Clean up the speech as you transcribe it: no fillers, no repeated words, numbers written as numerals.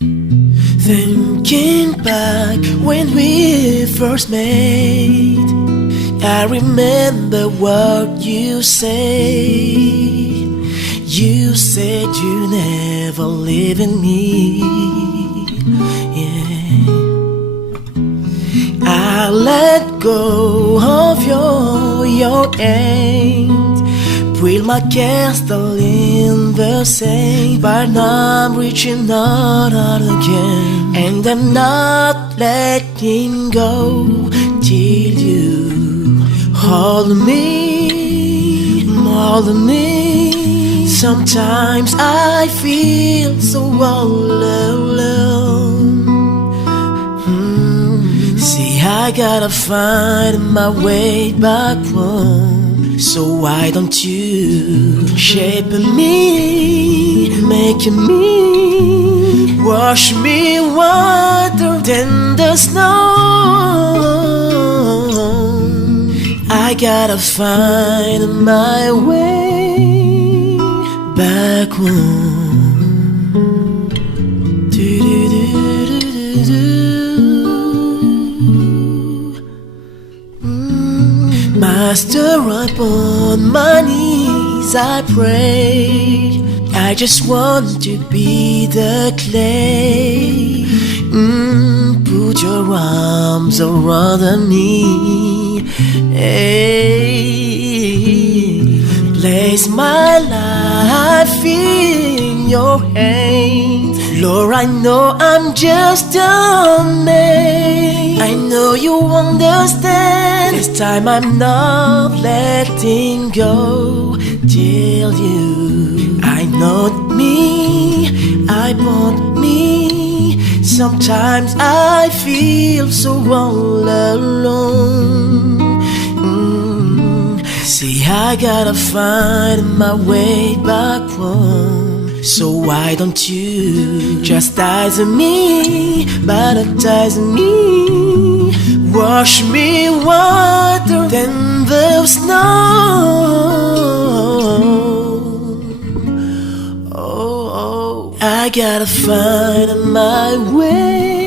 Thinking back when we first met, I remember what you said. You said you never leaving me. Yeah. I let go of your hand, build my castle in the sand, but now I'm reaching out again, and I'm not letting go till you hold me, hold me. Sometimes I feel so all alone. See, I gotta find my way back home. So why don't you shape me, making me, wash me whiter than the snow. I gotta find my way back home. Master, upon my knees I pray. I just want to be the clay. Put your arms around me. Hey, place my life in your hands. Lord, I know I'm just a man. I know you understand. This time I'm not letting go till you. I know me, I want me. Sometimes I feel so all alone. See, I gotta find my way back home. So why don't you chastise me, baptize me, wash me whiter than the snow. Oh, I gotta find my way